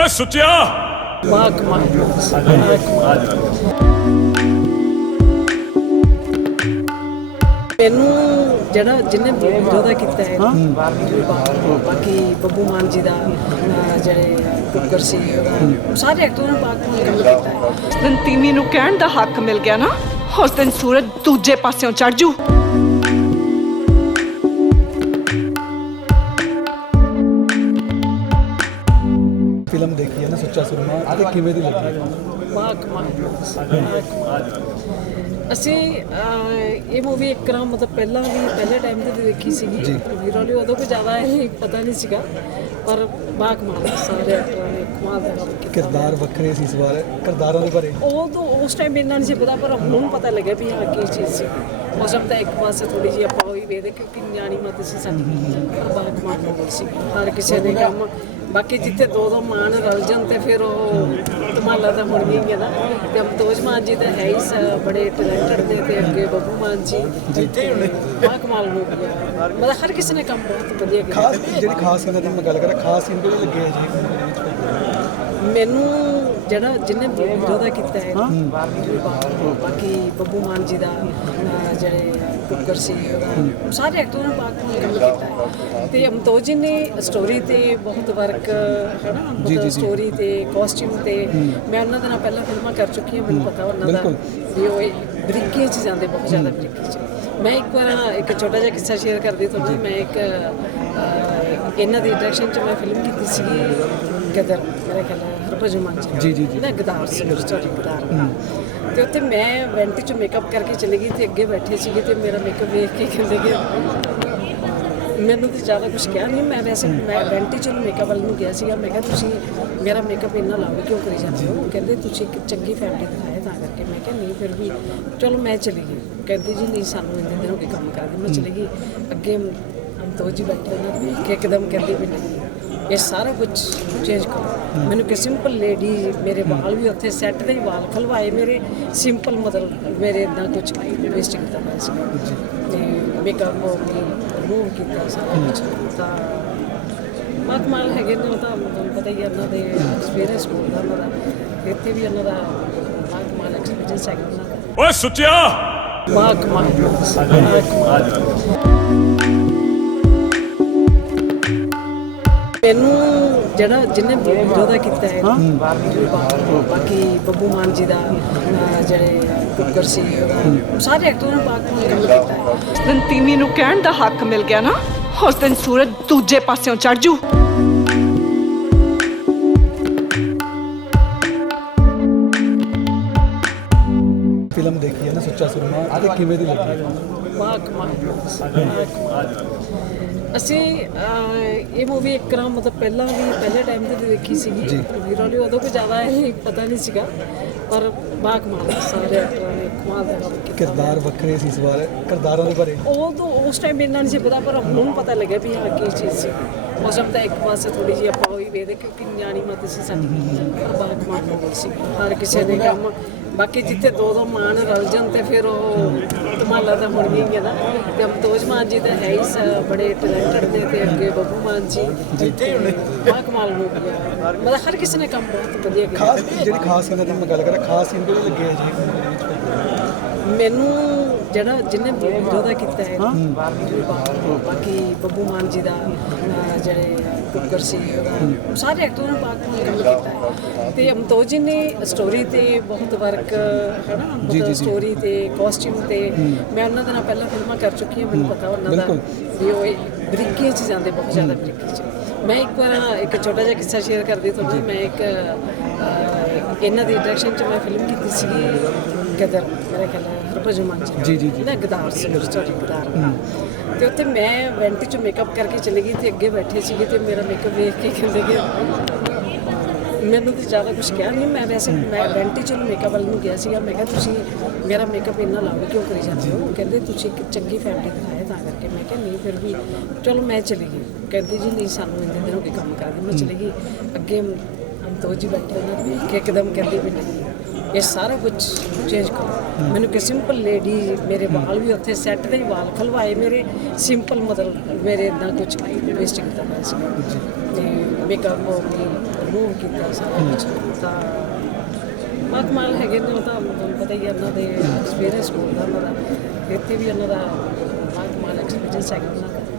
ਓਏ ਸੁੱਚਿਆ ਕਮਾਲ ਮੈਨੂੰ ਜਿਹੜਾ ਜਿਹਨੇ ਵਿਰੋਧਾ ਕੀਤਾ ਹੈ ਬਾਕੀ ਬੱਬੂ ਮਾਨ ਜੀ ਦਾ ਜਿਹੜੇ ਕੁੱਕਰ ਸੀ ਸਾਰੇ ਐਕਟਰਾਂ ਨੇ ਬਾਕੀ ਕੰਮ ਕੀਤਾ ਹੈ। ਤੀਮੀ ਨੂੰ ਕਹਿਣ ਦਾ ਹੱਕ ਮਿਲ ਗਿਆ ਨਾ ਉਸ ਦਿਨ ਸੂਰਜ ਦੂਜੇ ਪਾਸਿਓਂ ਚੜ ਜੂ। ਫਿਲਮ ਦੇਖੀ ਹੈ ਨਾ ਸੁੱਚਾ ਸੁਰਮਾ ਤੇ ਕਿਵੇਂ ਦੀ ਲੱਗੀ? ਵਾਹ ਕਮਾਲ ਅਸੀਂ ਇਹ ਮੂਵੀ ਇੱਕ ਰਾਂ ਮਤਲਬ ਪਹਿਲਾਂ ਵੀ ਪਹਿਲੇ ਟਾਈਮ ਤੇ ਵੀ ਦੇਖੀ ਸੀਗੀ। ਵੀਰਾਂ ਲਈ ਉਦੋਂ ਕੋਈ ਜ਼ਿਆਦਾ ਇਹ ਪਤਾ ਨਹੀਂ ਸੀਗਾ ਪਰ ਬਾਹ ਕਮਾਲ ਆ, ਸਾਰੇ ਐਕਟਰਾਂ ਨੇ ਕਮਾਲ ਦਾ ਕੰਮ ਕੀਤਾ ਕਿਰਦਾਰ ਵੱਖਰੇ ਸੀ ਇਸ ਵਾਰ ਕਿਰਦਾਰਾਂ ਦੇ ਬਾਰੇ? ਉਹ ਤਾਂ ਉਸ ਟਾਈਮ ਇੰਨਾ ਨਹੀਂ ਸੀ ਪਤਾ ਪਰ ਹੁਣ ਪਤਾ ਲੱਗਿਆ ਵੀ ਹਾਂ ਕੀ ਚੀਜ਼ ਸੀ। ਉਸ ਟਾਈਮ ਤਾਂ ਇੱਕ ਪਾਸੇ ਥੋੜੀ ਜਿਹੀ ਆਪਾਂ ਹੋਈ ਵੇਦੇ ਕਿਉਂਕਿ ਨਿਆਣੀ ਮਤ ਸੀ ਸਾਡੀ। ਪਰ ਬਾਹ ਕਮਾਲ ਹੋ ਗਈ ਸੀ ਹਰ ਕਿਸੇ ਦੇ ਕੰਮ। ਬਾਕੀ ਜਿੱਥੇ ਦੋ ਦੋ ਮਾਨ ਰਲ ਜਾਣ ਤੇ ਫਿਰ ਉਹ ਧਮਾਲਾ ਤਾਂ ਹੀ ਹੈ ਨਾ। ਤੇ ਅਮਤੋਜ ਮਾਨ ਜੀ ਤਾਂ ਹੈ ਹੀ ਬੜੇ ਟੈਲੈਂਟਡ ਨੇ ਤੇ ਅੱਗੇ ਬੱਬੂ ਮਾਨ ਜੀ। ਜਿੱਥੇ ਕਮਾਲ ਹੋ ਗਿਆ। ਮਤਲਬ ਹਰ ਕਿਸੇ ਨੇ ਕੰਮ ਬਹੁਤ ਵਧੀਆ ਕੀਤਾ। ਖਾਸ ਜਿਹੜੀ ਖਾਸ ਇਹਨਾਂ ਦੀ ਮੈਂ ਗੱਲ ਕਰਾਂ ਖਾਸ ਸੀਨ ਜੀ। ਮੈਨੂੰ ਜਿਹੜਾ ਜਿਹਨੇ ਵਿਰੋਧਾ ਕੀਤਾ ਹੈ ਬਾਕੀ ਬੱਬੂ ਮਾਨ ਜੀ ਦਾ ਜਿਹੜੇ ਕੁੱਕਰ ਸੀ ਉਹਦਾ ਸਾਰੇ ਐਕਟਰਾਂ ਨੇ ਬਾਕੀ ਕੰਮ ਕੀਤਾ ਤੇ ਅਮਤੋਜ ਜੀ ਨੇ ਸਟੋਰੀ ਤੇ ਬਹੁਤ ਵਰਕ ਹੈ ਨਾ ਸਟੋਰੀ ਤੇ ਕਾਸਟਿਊਮ ਤੇ। ਮੈਂ ਉਹਨਾਂ ਦੇ ਨਾਲ ਪਹਿਲਾਂ ਫਿਲਮਾਂ ਕਰ ਚੁੱਕੀ ਹਾਂ ਮੈਨੂੰ ਪਤਾ ਉਹਨਾਂ ਦਾ ਵੀ ਉਹ ਬਰੀਕੀ ਚ ਜਾਂਦੇ ਬਹੁਤ ਜ਼ਿਆਦਾ ਬਰੀਕੀ ਚ। ਮੈਂ ਇੱਕ ਵਾਰ ਇੱਕ ਛੋਟਾ ਜਿਹਾ ਕਿੱਸਾ ਸ਼ੇਅਰ ਕਰਦੀ ਤੁਹਾਨੂੰ। ਮੈਂ ਇੱਕ ਇਹਨਾਂ ਦੀ ਡਾਇਰੈਕਸ਼ਨ ਚ ਮੈਂ ਫਿਲਮ ਕੀਤੀ ਸੀਗੀ ਗਦਰ ਮੇਰੇ ਖਿਆਲ ਨਾਲ ਹਰਭਜਨ ਮਾਨ ਜੀ ਜੀ ਜੀ ਨਾ ਗਦਾਰ ਸੀ ਸਟੋਰੀ ਗਦਾਰ। ਤੇ ਉੱਥੇ ਮੈਂ ਵੈਂਟੀ ਚ ਮੇਕਅਪ ਕਰਕੇ ਚਲੀ ਗਈ ਤੇ ਅੱਗੇ ਬੈਠੇ ਸੀਗੇ ਤੇ ਮੇਰਾ ਮੇਕਅਪ ਵੇਖ ਕੇ ਕਹਿੰਦੇ ਕਿ ਮੈਨੂੰ ਤੇ ਜ਼ਿਆਦਾ ਕੁਝ ਕਿਹਾ ਨਹੀਂ ਮੈਂ ਵੈਸੇ ਮੈਂ ਵੈਂਟੀ ਚ ਮੇਕਅਪ ਵਾਲ ਨੂੰ ਗਿਆ ਸੀਗਾ ਮੈਂ ਕਿਹਾ ਤੁਸੀਂ ਮੇਰਾ ਮੇਕਅਪ ਇੰਨਾ ਲਾਵੇ ਕਿਉਂ ਕਰੀ ਜਾਂਦੇ ਹੋ? ਕਹਿੰਦੇ ਤੁਸੀਂ ਇੱਕ ਚੰਗੀ ਫੈਮਿਲੀ ਦਿਖਾਏ ਤਾਂ ਕਰਕੇ। ਮੈਂ ਕਿਹਾ ਨਹੀਂ ਫਿਰ ਵੀ ਚਲੋ ਮੈਂ ਚਲੀ ਗਈ। ਕਹਿੰਦੀ ਜੀ ਨਹੀਂ ਸਾਨੂੰ ਇੰਨੇ ਦਿਨ ਹੋ ਗਏ ਕੰਮ ਕਰਦੇ ਮੈਂ ਚਲੀ ਗਈ। ਅੱਗੇ ਅੰਤੋ ਜੀ ਬੈਠੇ ਉਹਨਾਂ ਨੇ ਕੇ ਇੱਕਦਮ ਕਹਿੰਦੀ ਵੀ ਨਹੀਂ। ਇਹ ਸਾਰਾ ਕੁਝ ਚੇਂਜ ਕਰੋ। ਮੈਨੂੰ ਕਿ ਸਿੰਪਲ ਲੇਡੀ ਮੇਰੇ ਵਾਲ ਵੀ ਉੱਥੇ ਸੈੱਟ ਦੇ ਵਾਲ ਖਲਵਾਏ ਮੇਰੇ। ਸਿੰਪਲ ਮਤਲਬ ਮੇਰੇ ਇਦਾਂ ਕੁਝ ਵੇਸਟ ਕੀਤਾ ਹੋਇਆ ਸੀ। ਤੇ ਮੇਕਅਪ ਹੋ ਗਈ ਰਿਮੂਵ ਕੀਤਾ ਸਾਰਾ ਕੁਝ ਤਾਂ ਬਹੁਤ ਮਾਲ ਹੈਗੇ ਨੇ ਉਹ ਤਾਂ ਤੁਹਾਨੂੰ ਪਤਾ ਹੀ ਹੈ ਉਹਨਾਂ ਦੇ ਐਕਸਪੀਰੀਅੰਸ ਹੁੰਦਾ ਉਹਨਾਂ ਦਾ। ਇੱਥੇ ਵੀ ਉਹਨਾਂ ਦਾ ਬਹੁਤ ਮਾਲ ਐਕਸਪੀਰੀਅੰਸ ਹੈਗਾ ਓਏ ਸੁੱਚਿਆ! ਵਾਹ ਕਮਾਲ। ਵਾਹ ਕਮਾਲ। ਮੈਨੂੰ ਜਿਹੜਾ ਜਿਹਨੇ ਵਿਰੋਧਾ ਕੀਤਾ ਹੈ ਬਾਕੀ ਬੱਬੂ ਮਾਨ ਜੀ ਦਾ ਜਿਹੜੇ ਕੁੱਕਰ ਸੀ ਸਾਰੇ ਐਕਟਰਾਂ ਨੇ ਬਾਕੀ ਕੰਮ ਕੀਤਾ ਹੈ। ਨੂੰ ਕਹਿਣ ਦਾ ਹੱਕ ਮਿਲ ਗਿਆ ਨਾ ਉਸ ਦਿਨ ਸੂਰਜ ਦੂਜੇ ਪਾਸਿਓਂ ਚੜ ਜੂ। ਫਿਲਮ ਦੇਖੀ ਹੈ ਨਾ ਸੁੱਚਾ ਸੁਰਮਾ ਤੇ ਕਿਵੇਂ ਦੀ ਲੱਗੀ? ਵਾਹ ਕਮਾਲ ਅਸੀਂ ਇਹ ਮੂਵੀ ਇੱਕ ਰਾਂ ਮਤਲਬ ਪਹਿਲਾਂ ਵੀ ਪਹਿਲੇ ਟਾਈਮ ਤੇ ਦੇਖੀ ਸੀਗੀ। ਵੀਰਾਂ ਲਈ ਉਦੋਂ ਕੋਈ ਜ਼ਿਆਦਾ ਇਹ ਪਤਾ ਨਹੀਂ ਸੀਗਾ ਪਰ ਬਾਹ ਕਮਾਲ ਸਾਰੇ ਦਾ ਕਿਰਦਾਰ ਵੱਖਰੇ ਸੀ ਇਸ ਵਾਰ ਕਿਰਦਾਰਾਂ ਦੇ ਬਾਰੇ? ਉਹ ਤਾਂ ਉਸ ਟਾਈਮ ਇੰਨਾ ਨਹੀਂ ਸੀ ਪਤਾ ਪਰ ਹੁਣ ਪਤਾ ਲੱਗਿਆ ਵੀ ਹਾਂ ਕੀ ਚੀਜ਼ ਸੀ। ਉਸ ਟਾਈਮ ਤਾਂ ਇੱਕ ਪਾਸੇ ਥੋੜੀ ਜਿਹੀ ਆਪਾਂ ਹੋਈ ਵੇਦੇ ਕਿਉਂਕਿ ਨਿਆਣੀ ਮਤ ਸੀ ਸਾਡੀ ਹੋ ਗਈ ਸੀ। ਹਰ ਕਿਸੇ ਦੇ ਕੰਮ ਬਾਕੀ ਜਿੱਥੇ ਦੋ ਦੋ ਮਾਨ ਰਲ ਜਾਣ ਤੇ ਫਿਰ ਉਹ ਧਮਾਲਾ ਤਾਂ ਹੋਣੀ ਹੀ ਹੈ ਨਾ। ਤੇ ਅਮਤੋਜ ਮਾਨ ਜੀ ਤਾਂ ਹੈ ਹੀ ਬੜੇ ਟੈਲੈਂਟਡ ਨੇ ਤੇ ਅੱਗੇ ਬੱਬੂ ਮਾਨ ਜੀ। ਜਿੱਥੇ ਬਾਹਰ ਕਮਾਲ ਹੋ ਗਿਆ ਮਤਲਬ ਹਰ ਕਿਸੇ ਨੇ ਕੰਮ ਬਹੁਤ ਵਧੀਆ ਕੀਤਾ। ਖਾਸ ਜਿਹੜੀ ਖਾਸ ਇਹਨਾਂ ਦੀ ਮੈਂ ਗੱਲ ਕਰਾਂ ਖਾਸ ਸੀਨ ਕਿਹੜੇ ਲੱਗੇ ਜੀ। ਮੈਨੂੰ ਜਿਹੜਾ ਜਿਹਨੇ ਵਿਰੋਧਾ ਕੀਤਾ ਹੈ ਬਾਕੀ ਬੱਬੂ ਮਾਨ ਜੀ ਦਾ ਜਿਹੜੇ ਕੁੱਕਰ ਸੀ ਉਹਦਾ ਸਾਰੇ ਐਕਟਰਾਂ ਨੇ ਬਾਕੀ ਕੰਮ ਕੀਤਾ ਹੈ। ਤੇ ਅਮਤੋਜ ਜੀ ਨੇ ਸਟੋਰੀ ਤੇ ਬਹੁਤ ਵਰਕ ਹੈ ਨਾ ਸਟੋਰੀ ਤੇ ਕਾਸਟਿਊਮ ਤੇ ਮੈਂ ਉਹਨਾਂ ਦੇ ਨਾਲ ਪਹਿਲਾਂ ਫਿਲਮਾਂ ਕਰ ਚੁੱਕੀ ਹਾਂ ਮੈਨੂੰ ਪਤਾ ਉਹਨਾਂ ਦਾ ਵੀ ਉਹ ਬਰੀਕੀ ਚ ਜਾਂਦੇ ਬਹੁਤ ਜ਼ਿਆਦਾ ਬਰੀਕੀ ਚ ਮੈਂ ਇੱਕ ਵਾਰ ਇੱਕ ਛੋਟਾ ਜਿਹਾ ਕਿੱਸਾ ਸ਼ੇਅਰ ਕਰਦੀ ਤੁਹਾਨੂੰ ਮੈਂ ਇੱਕ ਇਹਨਾਂ ਦੀ ਡਾਇਰੈਕਸ਼ਨ ਚ ਮੈਂ ਫਿਲਮ ਕੀਤੀ ਸੀਗੀ ਗਦਰ ਮੇਰੇ ਖਿਆਲ ਨਾਲ ਹਰਭਜਨ ਮਾਨ ਜੀ ਜੀ ਜੀ ਨਾ ਗਦਾਰ ਸੀ ਸਟੋਰੀ ਗਦਾਰ। ਤੇ ਉੱਥੇ ਮੈਂ ਵੈਂਟੀ ਚ ਮੇਕਅਪ ਕਰਕੇ ਚਲੀ ਗਈ ਤੇ ਅੱਗੇ ਬੈਠੇ ਸੀਗੇ ਤੇ ਮੇਰਾ ਮੇਕਅਪ ਵੇਖ ਕੇ ਕਹਿੰਦੇ ਕਿ ਮੈਨੂੰ ਤੇ ਜ਼ਿਆਦਾ ਕੁਝ ਕਿਹਾ ਨਹੀਂ ਮੈਂ ਵੈਸੇ ਮੈਂ ਵੈਂਟੀ ਚ ਮੇਕਅਪ ਵਾਲ ਨੂੰ ਗਿਆ ਸੀਗਾ ਮੈਂ ਕਿਹਾ ਤੁਸੀਂ ਮੇਰਾ ਮੇਕਅਪ ਇੰਨਾ ਲਾਵੇ ਕਿਉਂ ਕਰੀ ਜਾਂਦੇ ਹੋ? ਕਹਿੰਦੇ ਤੁਸੀਂ ਇੱਕ ਚੰਗੀ ਫੈਮਿਲੀ ਦਿਖਾਏ ਤਾਂ ਕਰਕੇ। ਮੈਂ ਕਿਹਾ ਨਹੀਂ ਫਿਰ ਵੀ ਚਲੋ ਮੈਂ ਚਲੀ ਗਈ। ਕਹਿੰਦੇ ਜੀ ਨਹੀਂ ਸਾਨੂੰ ਇੰਨੇ ਦਿਨ ਹੋ ਗਏ ਕੰਮ ਕਰਦੇ ਮੈਂ ਚਲੀ ਗਈ। ਅੱਗੇ ਅੰਤੋ ਜੀ ਬੈਠੇ ਉਹਨਾਂ ਨੇ ਕੇ ਇੱਕਦਮ ਕਹਿੰਦੇ ਵੀ ਨਹੀਂ। ਇਹ ਸਾਰਾ ਕੁਝ ਚੇਂਜ ਕਰੋ। ਮੈਨੂੰ ਕਿ ਸਿੰਪਲ ਲੇਡੀ ਮੇਰੇ ਵਾਲ ਵੀ ਉੱਥੇ ਸੈੱਟ ਦੇ ਹੀ ਵਾਲ ਖਲਵਾਏ ਮੇਰੇ। ਸਿੰਪਲ ਮਤਲਬ ਮੇਰੇ ਇਦਾਂ ਕੁਝ ਵੇਸਟ ਕੀਤਾ ਹੋਇਆ ਸੀ। ਤੇ ਮੇਕਅਪ ਹੋ ਗਈ ਨੂੰ ਕੀਤਾ ਸਾਰਾ ਕੁਛ ਤਾਂ ਮਾਤਮਾਲ ਹੈਗੇ ਨੇ ਉਹ ਤਾਂ ਤੁਹਾਨੂੰ ਪਤਾ ਹੀ ਹੈ ਉਹਨਾਂ ਦੇ ਐਕਸਪੀਰੀਅੰਸ ਹੁੰਦਾ ਉਹਨਾਂ ਦਾ। ਇੱਥੇ ਵੀ ਉਹਨਾਂ ਦਾ ਮਾਤਮਾਲ ਐਕਸਪੀਰੀਅੰਸ ਹੈਗਾ ਉਹਨਾਂ